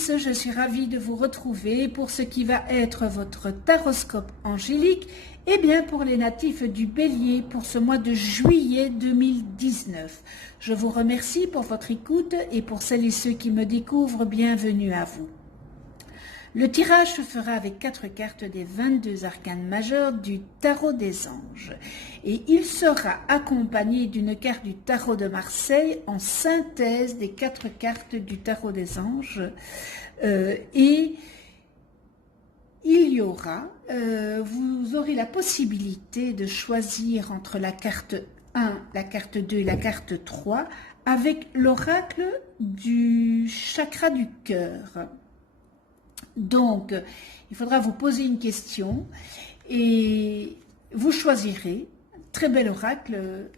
tous, je suis ravie de vous retrouver pour ce qui va être votre taroscope angélique et bien pour les natifs du Bélier pour ce mois de juillet 2019. Je vous remercie pour votre écoute et pour celles et ceux qui me découvrent, bienvenue à vous. Le tirage se fera avec 4 cartes des 22 arcanes majeurs du tarot des anges et il sera accompagné d'une carte du tarot de Marseille en synthèse des 4 cartes du tarot des anges et il y aura, vous aurez la possibilité de choisir entre la carte 1, la carte 2 et la carte 3 avec l'oracle du chakra du cœur. Donc, il faudra vous poser une question et vous choisirez. Très bel oracle,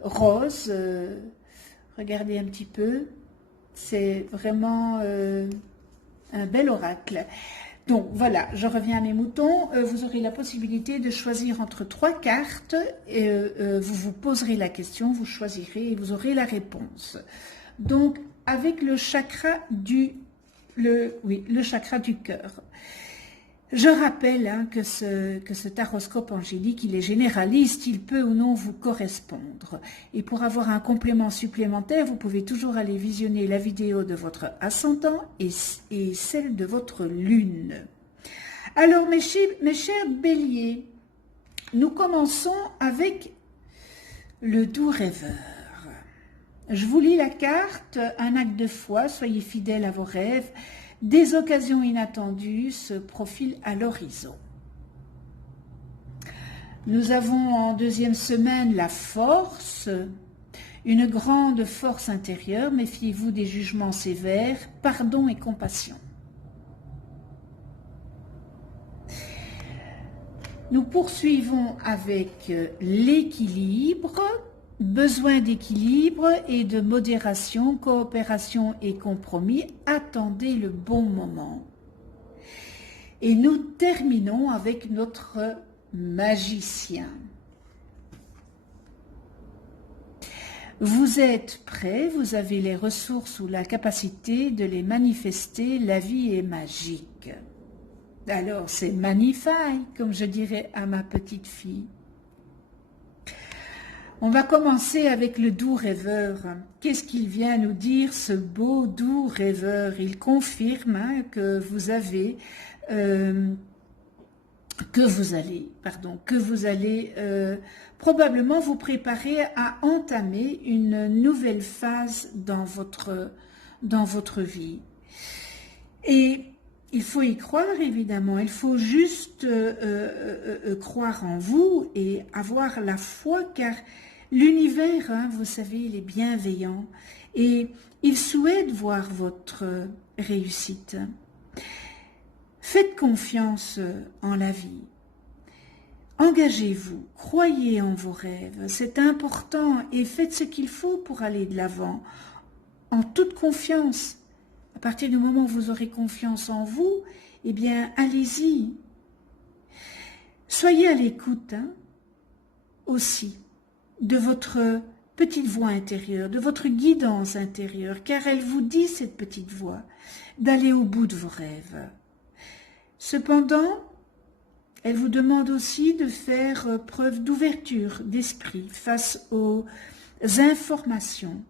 rose. Regardez un petit peu. C'est vraiment un bel oracle. Donc, voilà, je reviens à mes moutons. Vous aurez la possibilité de choisir entre 3 cartes. Et, vous vous poserez la question, vous choisirez et vous aurez la réponse. Donc, avec le chakra du le chakra du cœur. Je rappelle que ce taroscope angélique, il est généraliste, il peut ou non vous correspondre. Et pour avoir un complément supplémentaire, vous pouvez toujours aller visionner la vidéo de votre ascendant et celle de votre lune. Alors mes chers béliers, nous commençons avec le doux rêveur. Je vous lis la carte, un acte de foi, soyez fidèles à vos rêves, des occasions inattendues se profilent à l'horizon. Nous avons en deuxième semaine la force, une grande force intérieure, méfiez-vous des jugements sévères, pardon et compassion. Nous poursuivons avec l'équilibre. Besoin d'équilibre et de modération, coopération et compromis, attendez le bon moment. Et nous terminons avec notre magicien. Vous êtes prêts, vous avez les ressources ou la capacité de les manifester, la vie est magique. Alors c'est magnifique, comme je dirais à ma petite fille. On va commencer avec le doux rêveur. Qu'est-ce qu'il vient nous dire, ce beau doux rêveur? Il confirme que vous allez probablement vous préparer à entamer une nouvelle phase dans votre vie. Et il faut y croire, évidemment. Il faut juste croire en vous et avoir la foi, car l'univers, vous savez, il est bienveillant et il souhaite voir votre réussite. Faites confiance en la vie. Engagez-vous, croyez en vos rêves, c'est important et faites ce qu'il faut pour aller de l'avant, en toute confiance. À partir du moment où vous aurez confiance en vous, eh bien, allez-y. Soyez à l'écoute aussi de votre petite voix intérieure, de votre guidance intérieure, car elle vous dit, cette petite voix, d'aller au bout de vos rêves. Cependant, elle vous demande aussi de faire preuve d'ouverture d'esprit face aux informations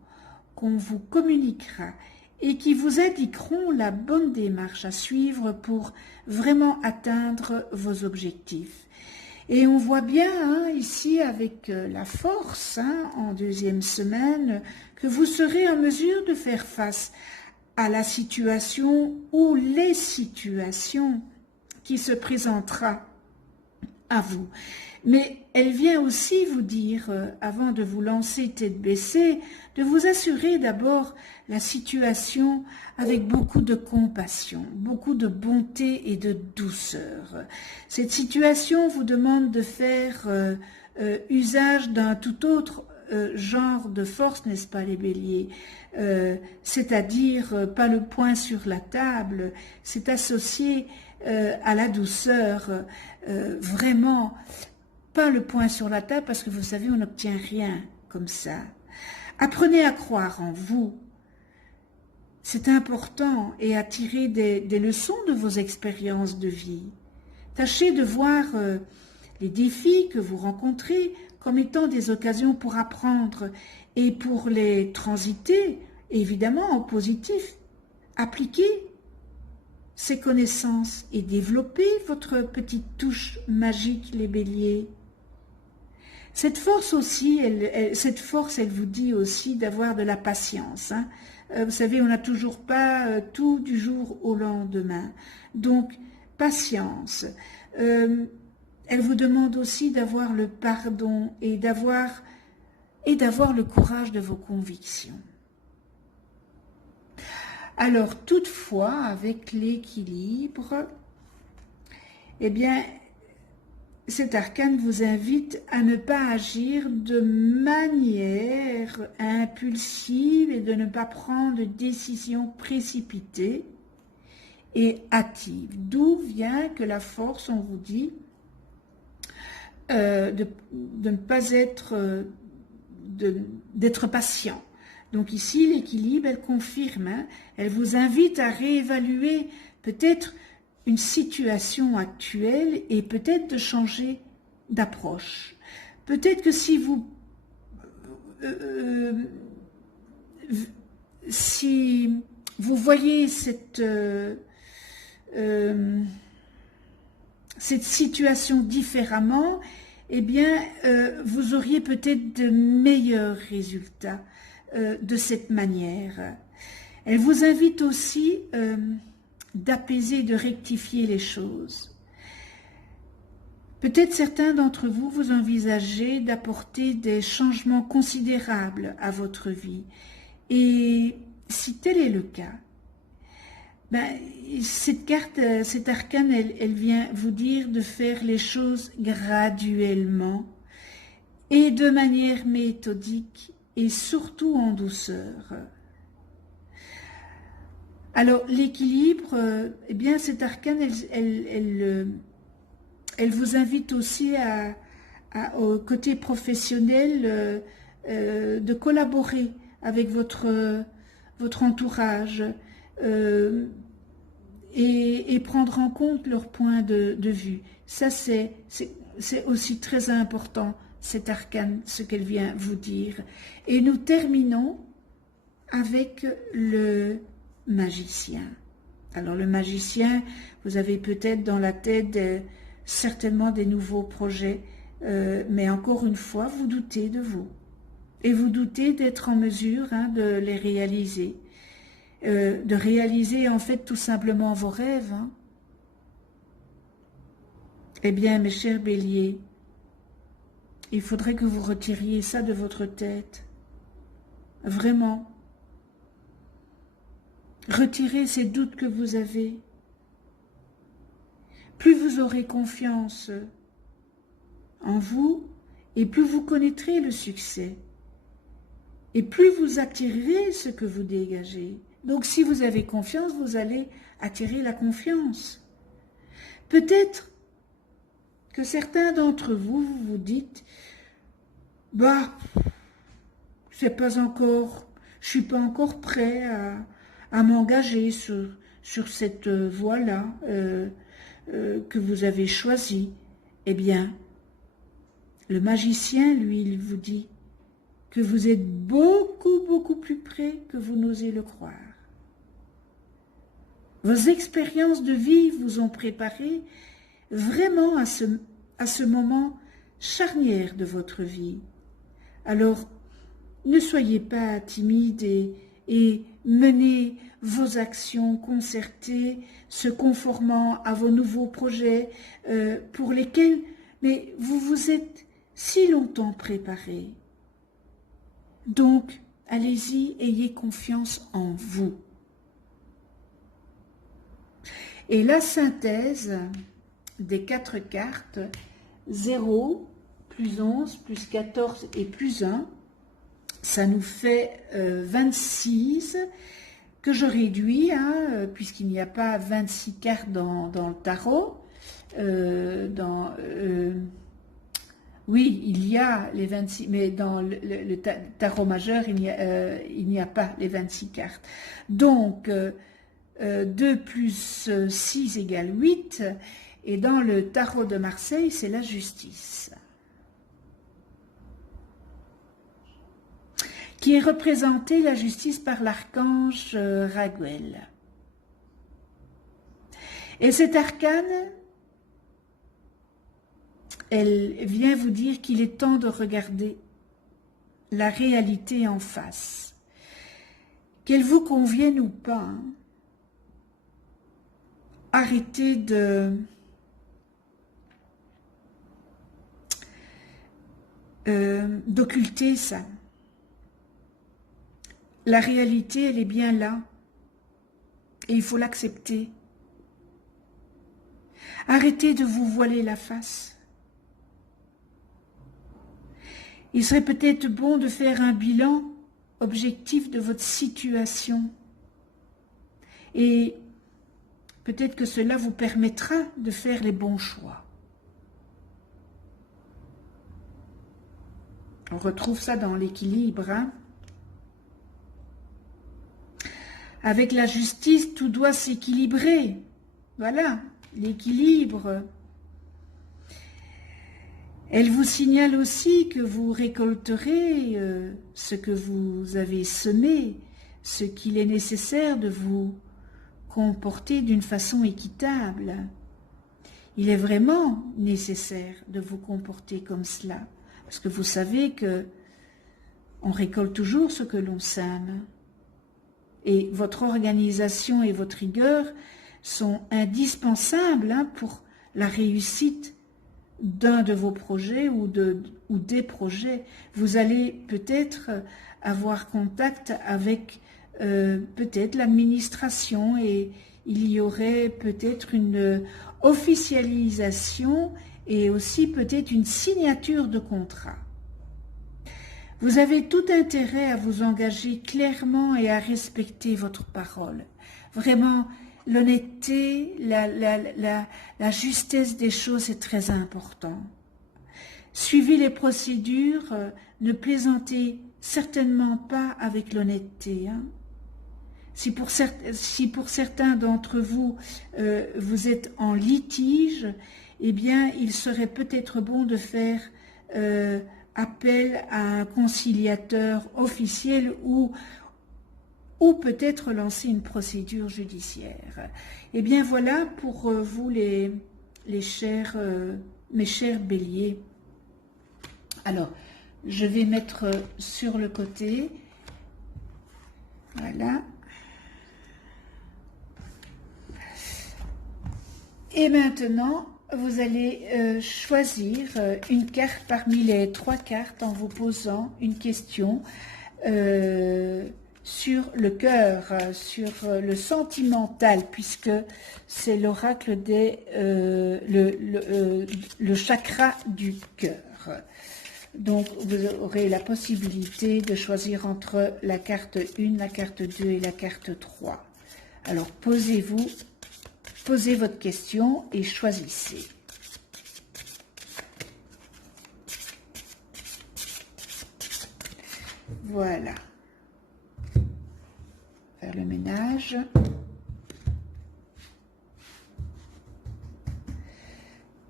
qu'on vous communiquera et qui vous indiqueront la bonne démarche à suivre pour vraiment atteindre vos objectifs. Et on voit bien ici avec la force en deuxième semaine que vous serez en mesure de faire face à la situation ou les situations qui se présentera à vous. Mais elle vient aussi vous dire, avant de vous lancer tête baissée, de vous assurer d'abord la situation avec beaucoup de compassion, beaucoup de bonté et de douceur. Cette situation vous demande de faire usage d'un tout autre genre de force, n'est-ce pas les béliers, c'est-à-dire pas le poing sur la table, c'est associé à la douceur, vraiment pas le poing sur la table parce que vous savez on n'obtient rien comme ça. Apprenez à croire en vous, c'est important et à tirer des leçons de vos expériences de vie. Tâchez de voir les défis que vous rencontrez comme étant des occasions pour apprendre et pour les transiter, évidemment en positif. Appliquez ces connaissances et développez votre petite touche magique, les béliers. Cette force aussi, elle vous dit aussi d'avoir de la patience. Hein. Vous savez, on n'a toujours pas tout du jour au lendemain. Donc, patience. Elle vous demande aussi d'avoir le pardon et d'avoir le courage de vos convictions. Alors, toutefois, avec l'équilibre, eh bien, cet arcane vous invite à ne pas agir de manière impulsive et de ne pas prendre de décisions précipitées et hâtives. D'où vient que la force, on vous dit, de ne pas être, d'être patient. Donc ici, l'équilibre, elle confirme, hein, elle vous invite à réévaluer peut-être une situation actuelle et peut-être de changer d'approche. Peut-être que si vous voyez cette situation différemment, eh bien, vous auriez peut-être de meilleurs résultats de cette manière. Elle vous invite aussi d'apaiser, de rectifier les choses. Peut-être certains d'entre vous, vous envisagez d'apporter des changements considérables à votre vie. Et si tel est le cas, ben, cette carte, cet arcane, elle vient vous dire de faire les choses graduellement et de manière méthodique et surtout en douceur. Alors, l'équilibre, eh bien, cet arcane, elle vous invite aussi au côté professionnel de collaborer avec votre entourage et prendre en compte leur point de vue. Ça, c'est aussi très important, cet arcane, ce qu'elle vient vous dire. Et nous terminons avec le magicien. Alors le magicien, vous avez peut-être dans la tête certainement des nouveaux projets, mais encore une fois, vous doutez de vous. Et vous doutez d'être en mesure de les réaliser. De réaliser en fait tout simplement vos rêves. Hein. Eh bien, mes chers béliers, il faudrait que vous retiriez ça de votre tête. Vraiment. Retirez ces doutes que vous avez. Plus vous aurez confiance en vous, et plus vous connaîtrez le succès. Et plus vous attirerez ce que vous dégagez. Donc si vous avez confiance, vous allez attirer la confiance. Peut-être que certains d'entre vous, vous vous dites, bah, c'est pas encore, je suis pas encore prêt à m'engager sur cette voie-là que vous avez choisie. Eh bien, le magicien, lui, il vous dit que vous êtes beaucoup plus près que vous n'osez le croire. Vos expériences de vie vous ont préparé vraiment à ce moment charnière de votre vie. Alors, ne soyez pas timide et menez vos actions concertées, se conformant à vos nouveaux projets pour lesquels mais vous vous êtes si longtemps préparé. Donc, allez-y, ayez confiance en vous. Et la synthèse des 4 cartes, 0, plus 11, plus 14 et plus 1, ça nous fait 26, que je réduis, puisqu'il n'y a pas 26 cartes dans le tarot. Oui, il y a les 26, mais dans le tarot majeur, il n'y a pas les 26 cartes. Donc, 2 plus 6 égale 8, et dans le tarot de Marseille, c'est la justice, qui est représentée, la justice, par l'archange Raguel. Et cet arcane, elle vient vous dire qu'il est temps de regarder la réalité en face, qu'elle vous convienne ou pas. Hein. Arrêtez d'occulter ça. La réalité, elle est bien là, et il faut l'accepter. Arrêtez de vous voiler la face. Il serait peut-être bon de faire un bilan objectif de votre situation. Et peut-être que cela vous permettra de faire les bons choix. On retrouve ça dans l'équilibre. Hein? Avec la justice, tout doit s'équilibrer. Voilà, l'équilibre. Elle vous signale aussi que vous récolterez ce que vous avez semé, ce qu'il est nécessaire de vous comporter d'une façon équitable. Il est vraiment nécessaire de vous comporter comme cela, parce que vous savez que on récolte toujours ce que l'on sème. Et votre organisation et votre rigueur sont indispensables hein, pour la réussite d'un de vos projets ou des projets. Vous allez peut-être avoir contact avec peut-être l'administration et il y aurait peut-être une officialisation et aussi peut-être une signature de contrat. Vous avez tout intérêt à vous engager clairement et à respecter votre parole. Vraiment, l'honnêteté, la justesse des choses est très important. Suivez les procédures, ne plaisantez certainement pas avec l'honnêteté. Hein. Si pour certains d'entre vous, vous êtes en litige, eh bien, il serait peut-être bon de faire appel à un conciliateur officiel ou peut-être lancer une procédure judiciaire. Eh bien voilà pour vous mes chers béliers. Alors, je vais mettre sur le côté, voilà. Et maintenant, vous allez choisir une carte parmi les 3 cartes en vous posant une question sur le cœur, sur le sentimental, puisque c'est l'oracle le chakra du cœur. Donc, vous aurez la possibilité de choisir entre la carte 1, la carte 2 et la carte 3. Alors, posez votre question et choisissez. Voilà. Faire le ménage.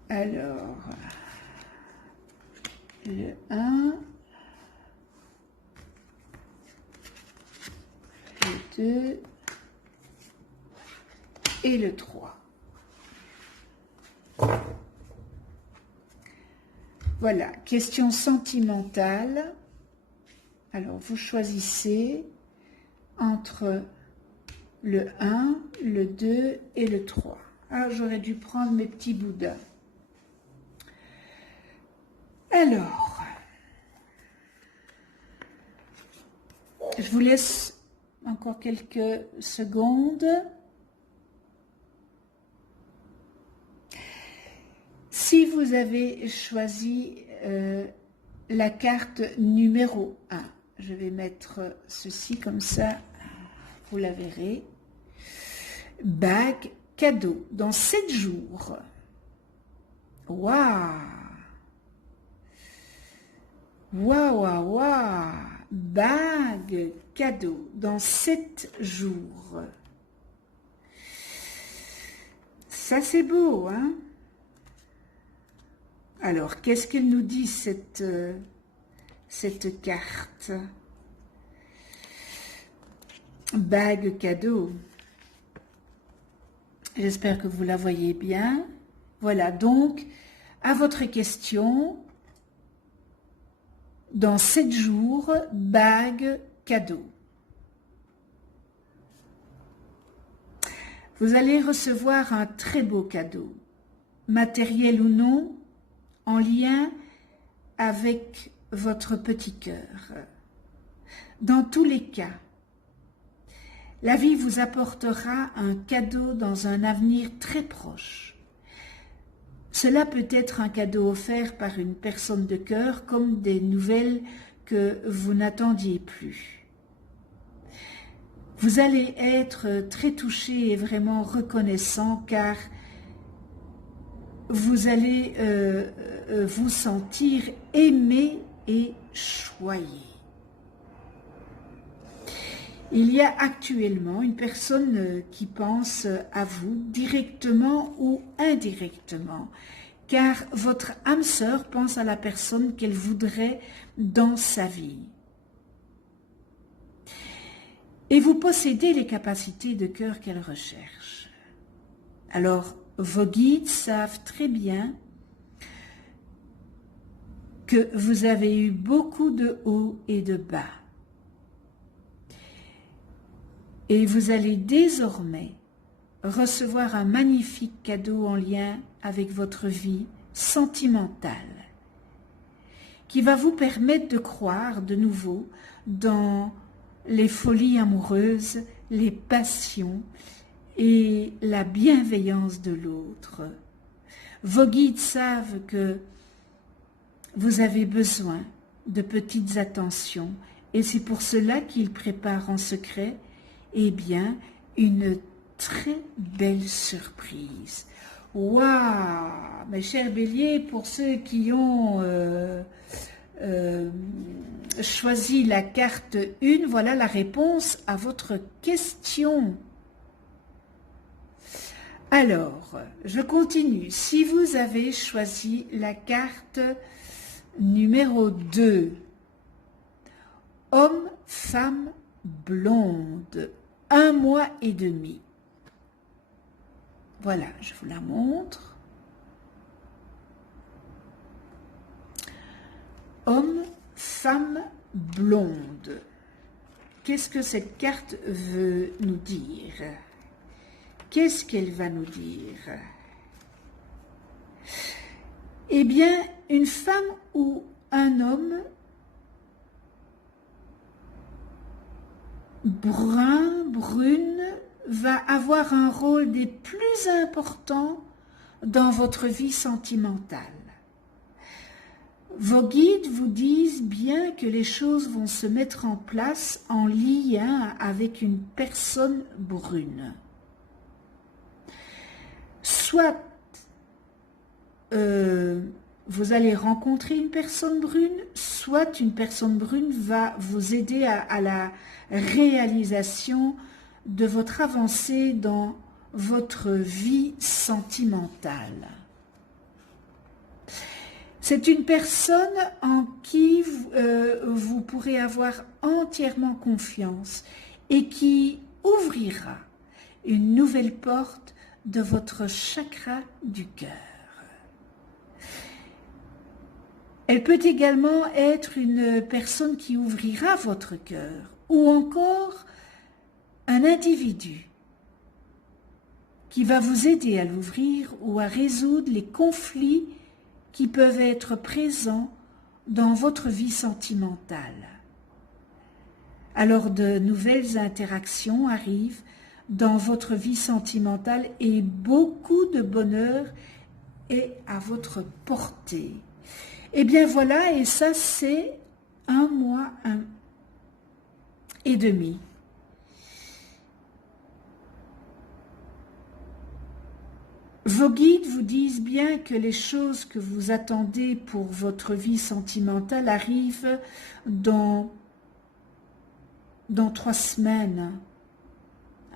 Alors, le 1, le 2 et le 3. Voilà, question sentimentale. Alors, vous choisissez entre le 1, le 2 et le 3. Ah, j'aurais dû prendre mes petits bouddhas. Alors, je vous laisse encore quelques secondes. Si vous avez choisi la carte numéro 1, je vais mettre ceci comme ça, vous la verrez. Bague cadeau dans 7 jours. Waouh! Waouh, waouh, waouh. Bague cadeau dans 7 jours. Ça, c'est beau, hein? Alors, qu'est-ce qu'elle nous dit, cette carte? Bague cadeau. J'espère que vous la voyez bien. Voilà, donc, à votre question, dans 7 jours, bague cadeau. Vous allez recevoir un très beau cadeau, matériel ou non, en lien avec votre petit cœur. Dans tous les cas, la vie vous apportera un cadeau dans un avenir très proche. Cela peut être un cadeau offert par une personne de cœur, comme des nouvelles que vous n'attendiez plus. Vous allez être très touché et vraiment reconnaissant, car vous allez vous sentir aimé et choyé. Il y a actuellement une personne qui pense à vous directement ou indirectement, car votre âme sœur pense à la personne qu'elle voudrait dans sa vie. Et vous possédez les capacités de cœur qu'elle recherche. Alors, vos guides savent très bien que vous avez eu beaucoup de hauts et de bas. Et vous allez désormais recevoir un magnifique cadeau en lien avec votre vie sentimentale, qui va vous permettre de croire de nouveau dans les folies amoureuses, les passions et la bienveillance de l'autre. Vos guides savent que vous avez besoin de petites attentions et c'est pour cela qu'ils préparent en secret une très belle surprise. Waouh, mes chers béliers, pour ceux qui ont choisi la carte 1, voilà la réponse à votre question. Alors, je continue. Si vous avez choisi la carte numéro 2, homme, femme, blonde, 1 mois et demi. Voilà, je vous la montre. Homme, femme, blonde. Qu'est-ce que cette carte veut nous dire? Qu'est-ce qu'elle va nous dire? Eh bien, une femme ou un homme brun, brune, va avoir un rôle des plus importants dans votre vie sentimentale. Vos guides vous disent bien que les choses vont se mettre en place en lien avec une personne brune. Soit vous allez rencontrer une personne brune, soit une personne brune va vous aider à la réalisation de votre avancée dans votre vie sentimentale. C'est une personne en qui vous pourrez avoir entièrement confiance et qui ouvrira une nouvelle porte de votre chakra du cœur. Elle peut également être une personne qui ouvrira votre cœur ou encore un individu qui va vous aider à l'ouvrir ou à résoudre les conflits qui peuvent être présents dans votre vie sentimentale. Alors de nouvelles interactions arrivent dans votre vie sentimentale et beaucoup de bonheur est à votre portée. Et bien voilà, et ça c'est 1 mois et demi. Vos guides vous disent bien que les choses que vous attendez pour votre vie sentimentale arrivent dans 3 semaines,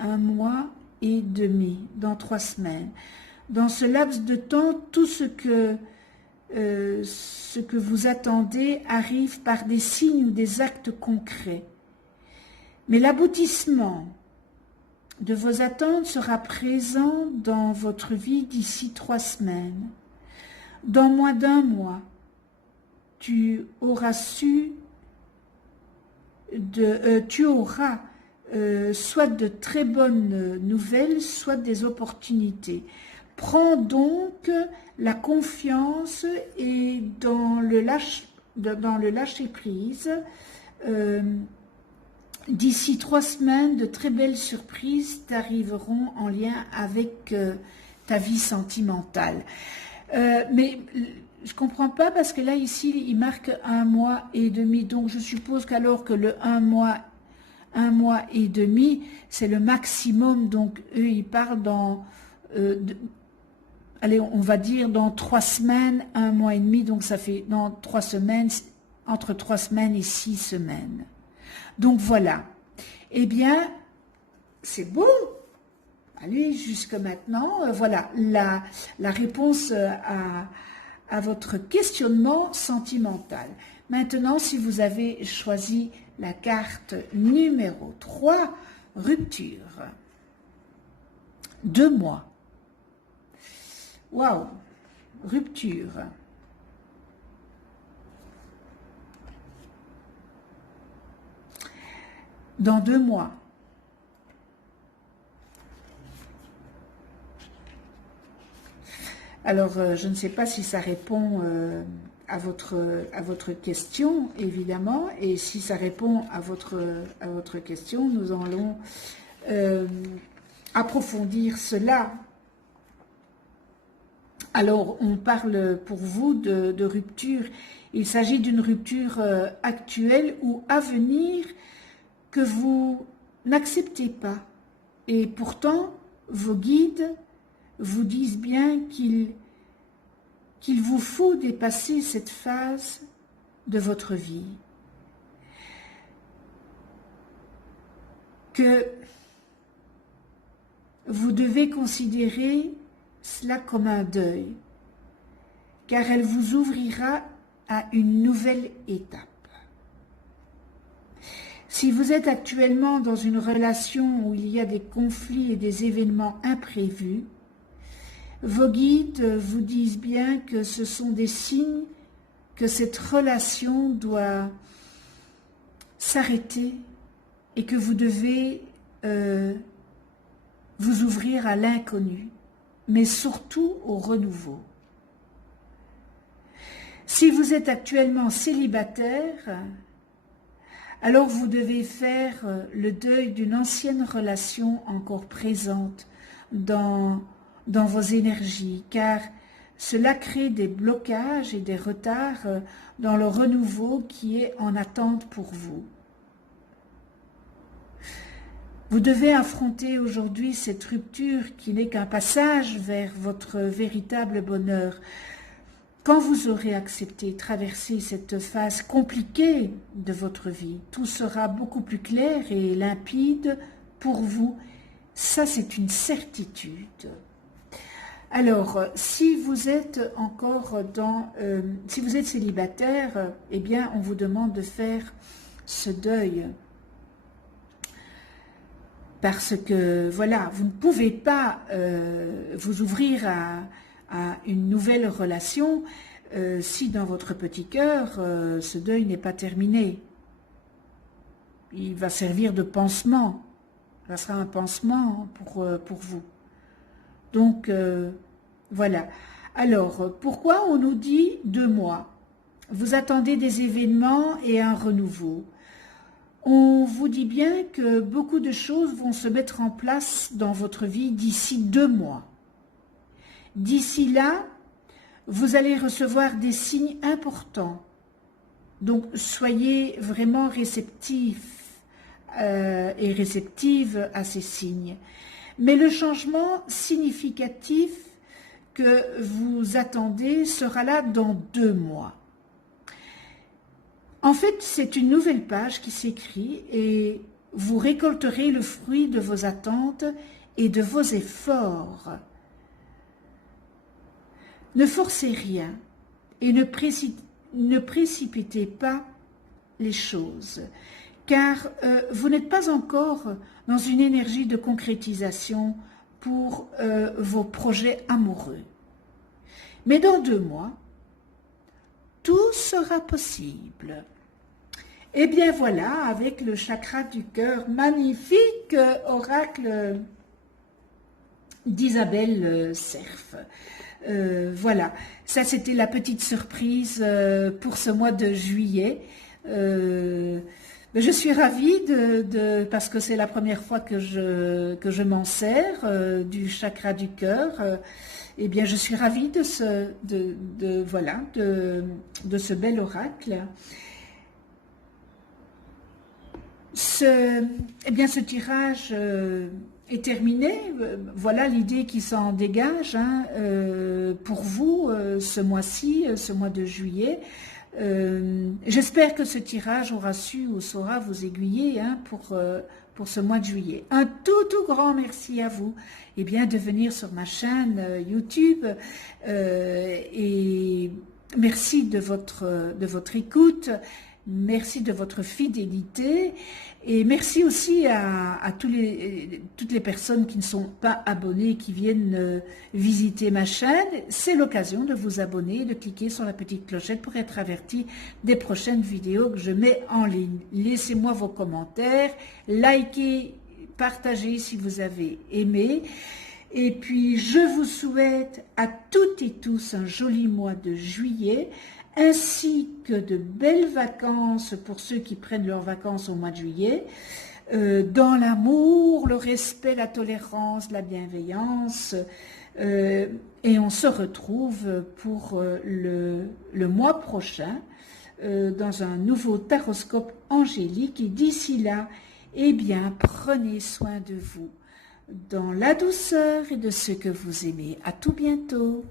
1 mois et demi, dans 3 semaines. Dans ce laps de temps, tout ce que vous attendez arrive par des signes ou des actes concrets. Mais l'aboutissement de vos attentes sera présent dans votre vie d'ici 3 semaines. Dans moins d'1 mois, tu auras soit de très bonnes nouvelles, soit des opportunités. Prends donc la confiance et dans le lâcher-prise. D'ici 3 semaines, de très belles surprises t'arriveront en lien avec ta vie sentimentale. Mais je ne comprends pas parce que là, ici, il marque 1 mois et demi. Donc, je suppose qu'alors que le 1 mois et demi, c'est le maximum. Donc, eux, ils parlent dans... allez, on va dire dans 3 semaines, 1 mois et demi. Donc, ça fait dans 3 semaines, entre 3 semaines et 6 semaines. Donc voilà, eh bien, c'est beau. Allez, jusque maintenant, voilà la réponse à votre questionnement sentimental. Maintenant, si vous avez choisi la carte numéro 3, rupture. 2 mois. Waouh, rupture. Dans 2 mois. Alors, je ne sais pas si ça répond à votre question, évidemment, et si ça répond à votre question, nous allons approfondir cela. Alors, on parle pour vous de rupture. Il s'agit d'une rupture actuelle ou à venir que vous n'acceptez pas. Et pourtant, vos guides vous disent bien qu'il vous faut dépasser cette phase de votre vie. Que vous devez considérer cela comme un deuil, car elle vous ouvrira à une nouvelle étape. Si vous êtes actuellement dans une relation où il y a des conflits et des événements imprévus, vos guides vous disent bien que ce sont des signes que cette relation doit s'arrêter et que vous devez vous ouvrir à l'inconnu, mais surtout au renouveau. Si vous êtes actuellement célibataire, alors vous devez faire le deuil d'une ancienne relation encore présente dans vos énergies, car cela crée des blocages et des retards dans le renouveau qui est en attente pour vous. Vous devez affronter aujourd'hui cette rupture qui n'est qu'un passage vers votre véritable bonheur. Quand vous aurez accepté, traversé cette phase compliquée de votre vie, tout sera beaucoup plus clair et limpide pour vous. Ça, c'est une certitude. Alors, si vous êtes encore si vous êtes célibataire, eh bien, on vous demande de faire ce deuil. Parce que, voilà, vous ne pouvez pas vous ouvrir à une nouvelle relation si dans votre petit cœur, ce deuil n'est pas terminé. Il va servir de pansement. Ça sera un pansement pour vous. Donc, voilà. Alors, pourquoi on nous dit 2 mois? Vous attendez des événements et un renouveau. On vous dit bien que beaucoup de choses vont se mettre en place dans votre vie d'ici 2 mois. D'ici là, vous allez recevoir des signes importants. Donc, soyez vraiment réceptifs et réceptives à ces signes. Mais le changement significatif que vous attendez sera là dans 2 mois. En fait, c'est une nouvelle page qui s'écrit et vous récolterez le fruit de vos attentes et de vos efforts. Ne forcez rien et ne précipitez pas les choses, car vous n'êtes pas encore dans une énergie de concrétisation pour vos projets amoureux. Mais dans 2 mois, tout sera possible. Et bien voilà, avec le chakra du cœur, magnifique oracle d'Isabelle Cerf. Voilà, ça c'était la petite surprise pour ce mois de juillet. Je suis ravie parce que c'est la première fois que je m'en sers du chakra du cœur. Eh bien, je suis ravie de ce bel oracle. Ce tirage est terminé. Voilà l'idée qui s'en dégage pour vous ce mois-ci, ce mois de juillet. J'espère que ce tirage aura su ou saura vous aiguiller pour ce mois de juillet. Un tout grand merci à vous de venir sur ma chaîne YouTube et merci de votre écoute, merci de votre fidélité et merci aussi à toutes les personnes qui ne sont pas abonnées, qui viennent visiter ma chaîne. C'est l'occasion de vous abonner, de cliquer sur la petite clochette pour être averti des prochaines vidéos que je mets en ligne. Laissez-moi vos commentaires, likez, partagez si vous avez aimé. Et puis, je vous souhaite à toutes et tous un joli mois de juillet, ainsi que de belles vacances pour ceux qui prennent leurs vacances au mois de juillet, dans l'amour, le respect, la tolérance, la bienveillance. Et on se retrouve pour le mois prochain dans un nouveau taroscope angélique. Et d'ici là, prenez soin de vous, dans la douceur et de ceux que vous aimez. À tout bientôt.